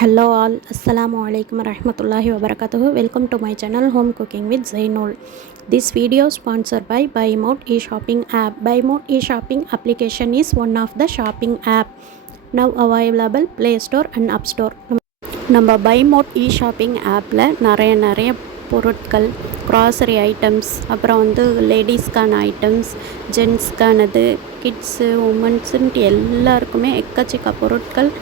Hello all, Assalamu alaikum warahmatullahi wabarakatuh. Welcome to my channel Home Cooking with Zainul. This video sponsored by BuyMode e-shopping app. BuyMode e-shopping application is one of the shopping app now available Play Store and App Store. நம்ம BuyMode e-shopping ஆப்பில் நிறைய பொருட்கள், grocery items, அப்புறம் லேடிஸ்க்கான items, ஜென்ஸ்க்கானது, kids, உமன்ஸுன்ட்டு எல்லாருக்குமே எக்கச்சக்க பொருட்கள்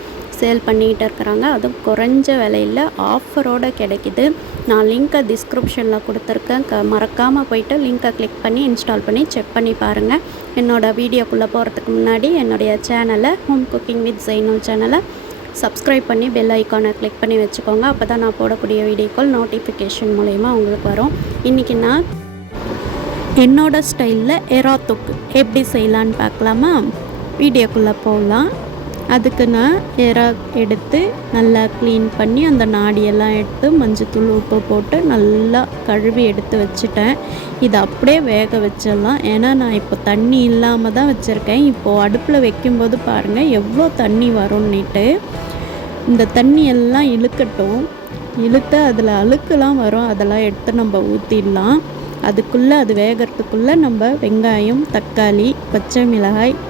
sale பண்ணிகிட்டு இருக்கிறாங்க. அதுவும் குறைஞ்ச விலையில் ஆஃபரோடு கிடைக்கிது. நான் லிங்க்கை டிஸ்கிரிப்ஷனில் கொடுத்துருக்கேன். மறக்காமல் போய்ட்டு லிங்க்கை கிளிக் பண்ணி இன்ஸ்டால் பண்ணி செக் பண்ணி பாருங்கள். என்னோடய வீடியோக்குள்ளே போகிறதுக்கு முன்னாடி என்னுடைய சேனலை ஹோம் குக்கிங் வித் ஜெய்னுல் சேனலை சப்ஸ்கிரைப் பண்ணி பெல் ஐக்கானை கிளிக் பண்ணி வச்சுக்கோங்க. அப்போ தான் நான் போடக்கூடிய வீடியோக்கள் நோட்டிஃபிகேஷன் மூலயமா உங்களுக்கு வரும். இன்றைக்கி நான் என்னோடய ஸ்டைலில் எறா தொக்கு எப்படி செய்யலான்னு பார்க்கலாமா? வீடியோக்குள்ளே போகலாம். அதுக்கு நான் எறா எடுத்து நல்லா க்ளீன் பண்ணி அந்த நாடியெல்லாம் எடுத்து மஞ்சத்தூள் உப்பு போட்டு நல்லா கழுவி எடுத்து வச்சுட்டேன். இதை அப்படியே வேக வச்சிடலாம். ஏன்னா நான் இப்போ தண்ணி இல்லாமல் தான் வச்சுருக்கேன். இப்போது அடுப்பில் வைக்கும்போது பாருங்கள் எவ்வளோ தண்ணி வரும்னுட்டு. இந்த தண்ணி எல்லாம் இழுக்கட்டும். இழுத்து அதில் அழுக்கெல்லாம் வரும், அதெல்லாம் எடுத்து நம்ம ஊற்றிடலாம். அதுக்குள்ளே அது வேகிறதுக்குள்ளே நம்ம வெங்காயம், தக்காளி, பச்சை மிளகாய்,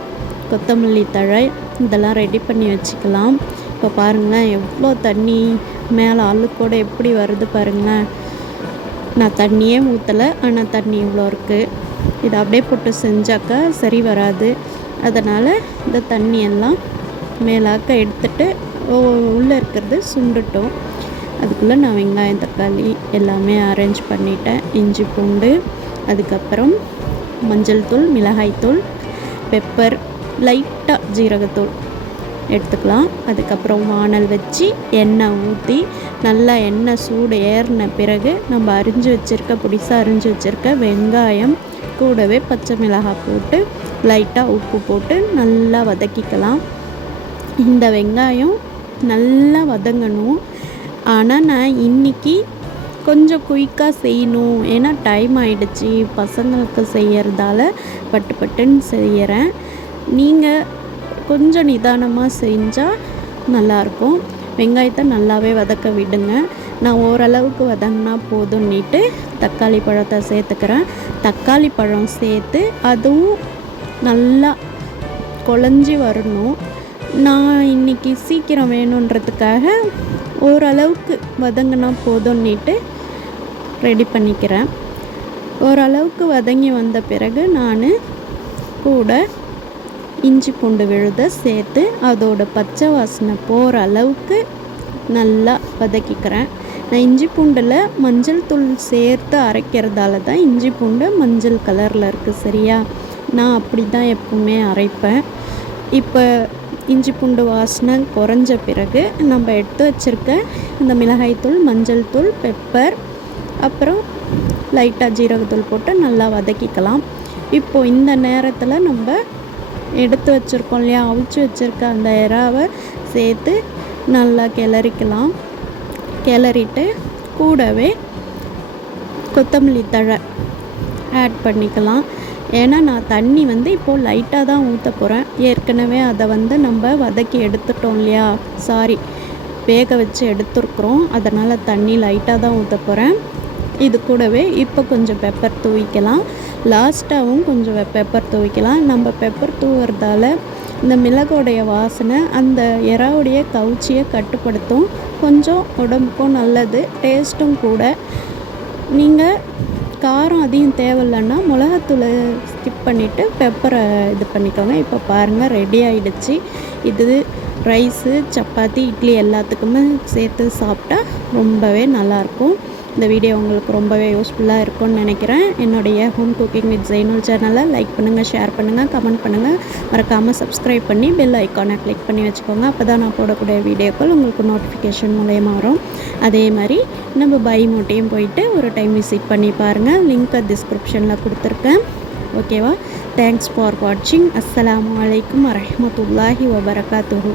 கொத்தமல்லி தழை இதெல்லாம் ரெடி பண்ணி வச்சுக்கலாம். இப்போ பாருங்களேன் எவ்வளோ தண்ணி மேலே அழுக்கோடு எப்படி வருது பாருங்களேன். நான் தண்ணியே ஊற்றலை, ஆனால் தண்ணி இவ்வளோ இருக்குது. இதை அப்படியே போட்டு செஞ்சாக்கா சரி வராது. அதனால் இந்த தண்ணியெல்லாம் மேலாக்க எடுத்துட்டு உள்ளே இருக்கிறது சுண்டுட்டோம். அதுக்குள்ளே நான் வெங்காயம், தக்காளி எல்லாமே அரேஞ்ச் பண்ணிட்டேன். இஞ்சி பூண்டு, அதுக்கப்புறம் மஞ்சள் தூள், மிளகாய்த்தூள், பெப்பர், லைட்டாக ஜீரகத்தூள் எடுத்துக்கலாம். அதுக்கப்புறம் வானல் வச்சு எண்ணெய் ஊற்றி நல்லா எண்ணெய் சூடு ஏறின பிறகு நம்ம பொடிசாக அரிஞ்சு வச்சுருக்க வெங்காயம் கூடவே பச்சை மிளகாய் போட்டு லைட்டாக உப்பு போட்டு நல்லா வதக்கிக்கலாம். இந்த வெங்காயம் நல்லா வதங்கணும். ஆனால் நான் இன்றைக்கி கொஞ்சம் குயிக்காக செய்யணும், ஏன்னா டைம் ஆகிடுச்சி பசங்களுக்கு செய்கிறதால பட்டுன்னு செய்கிறேன். நீங்கள் கொஞ்சம் நிதானமாக செஞ்சால் நல்லாயிருக்கும். வெங்காயத்தை நல்லாவே வதக்க விடுங்க. நான் ஓரளவுக்கு வதங்கினா போதும்னிட்டு தக்காளி பழத்தை சேர்த்துக்கிறேன். தக்காளி பழம் சேர்த்து அதுவும் நல்லா குழஞ்சி வரணும். நான் இன்றைக்கி சீக்கிரம் வேணுன்றதுக்காக ஓரளவுக்கு வதங்கினா போதும்னிட்டு ரெடி பண்ணிக்கிறேன். ஓரளவுக்கு வதங்கி வந்த பிறகு நான் கூட இஞ்சி பூண்டு விழுதை சேர்த்து அதோட பச்சை வாசனை போகிற அளவுக்கு நல்லா வதக்கிக்கிறேன். நான் இஞ்சி பூண்டில் மஞ்சள் தூள் சேர்த்து அரைக்கிறதால தான் இஞ்சி பூண்டு மஞ்சள் கலரில் இருக்குது. சரியா? நான் அப்படி தான் எப்பவுமே அரைப்பேன். இப்போ இஞ்சி பூண்டு வாசனை குறைஞ்ச பிறகு நம்ம எடுத்து வச்சுருக்க இந்த மிளகாய்த்தூள், மஞ்சள் தூள், பெப்பர், அப்புறம் லைட்டாக ஜீரகத்தூள் போட்டு நல்லா வதக்கிக்கலாம். இப்போது இந்த நேரத்தில் நம்ம எடுத்து வச்சுருக்கோம் இல்லையா, அவிச்சு வச்சுருக்க அந்த எறாவை சேர்த்து நல்லா கிளறிக்கலாம். கிளறிட்டு கூடவே கொத்தமல்லி தழை ஆட் பண்ணிக்கலாம். ஏன்னா நான் தண்ணி இப்போது லைட்டாக தான் ஊற்ற போகிறேன். ஏற்கனவே அதை நம்ம வதக்கி எடுத்துட்டோம் இல்லையா, வேக வச்சு எடுத்துருக்குறோம். அதனால் தண்ணி லைட்டாக தான் ஊற்ற போகிறேன். இது கூடவே இப்போ கொஞ்சம் பெப்பர் தூவிக்கலாம். லாஸ்ட்டாகவும் கொஞ்சம் பெப்பர் தூவிக்கலாம். நம்ம பெப்பர் தூவுறதால இந்த மிளகோடைய வாசனை அந்த எறாவுடைய கவுச்சியை கட்டுப்படுத்தும். கொஞ்சம் உடம்புக்கும் நல்லது, டேஸ்ட்டும் கூட. நீங்கள் காரம் அதிகம் தேவையில்லைன்னா மிளகாத்தூளை ஸ்கிப் பண்ணிவிட்டு பெப்பரை இது பண்ணிக்கோங்க. இப்போ பாருங்கள் ரெடி ஆகிடுச்சு. இது ரைஸு, சப்பாத்தி, இட்லி எல்லாத்துக்குமே சேர்த்து சாப்பிட்டா ரொம்பவே நல்லாயிருக்கும். இந்த வீடியோ உங்களுக்கு ரொம்பவே யூஸ்ஃபுல்லாக இருக்கும்னு நினைக்கிறேன். என்னுடைய ஹோம் குக்கிங் வித் ஜெய்னுல் சேனலை லைக் பண்ணுங்கள், ஷேர் பண்ணுங்கள், கமெண்ட் பண்ணுங்கள். மறக்காமல் சப்ஸ்கிரைப் பண்ணி பெல் ஐக்கானை கிளிக் பண்ணி வச்சுக்கோங்க. அப்போ தான் நான் போடக்கூடிய வீடியோக்கள் உங்களுக்கு நோட்டிஃபிகேஷன் மூலயமா வரும். அதே மாதிரி நம்ம BuyModeயும் போயிட்டு ஒரு டைம் விசிட் பண்ணி பாருங்கள். லிங்க்கை டிஸ்கிரிப்ஷனில் கொடுத்துருக்கேன். ஓகேவா? தேங்க்ஸ் ஃபார் வாட்சிங். அஸ்ஸலாமு அலைக்கும் வரஹ்மத்துல்லாஹி வபரகாத்துஹு.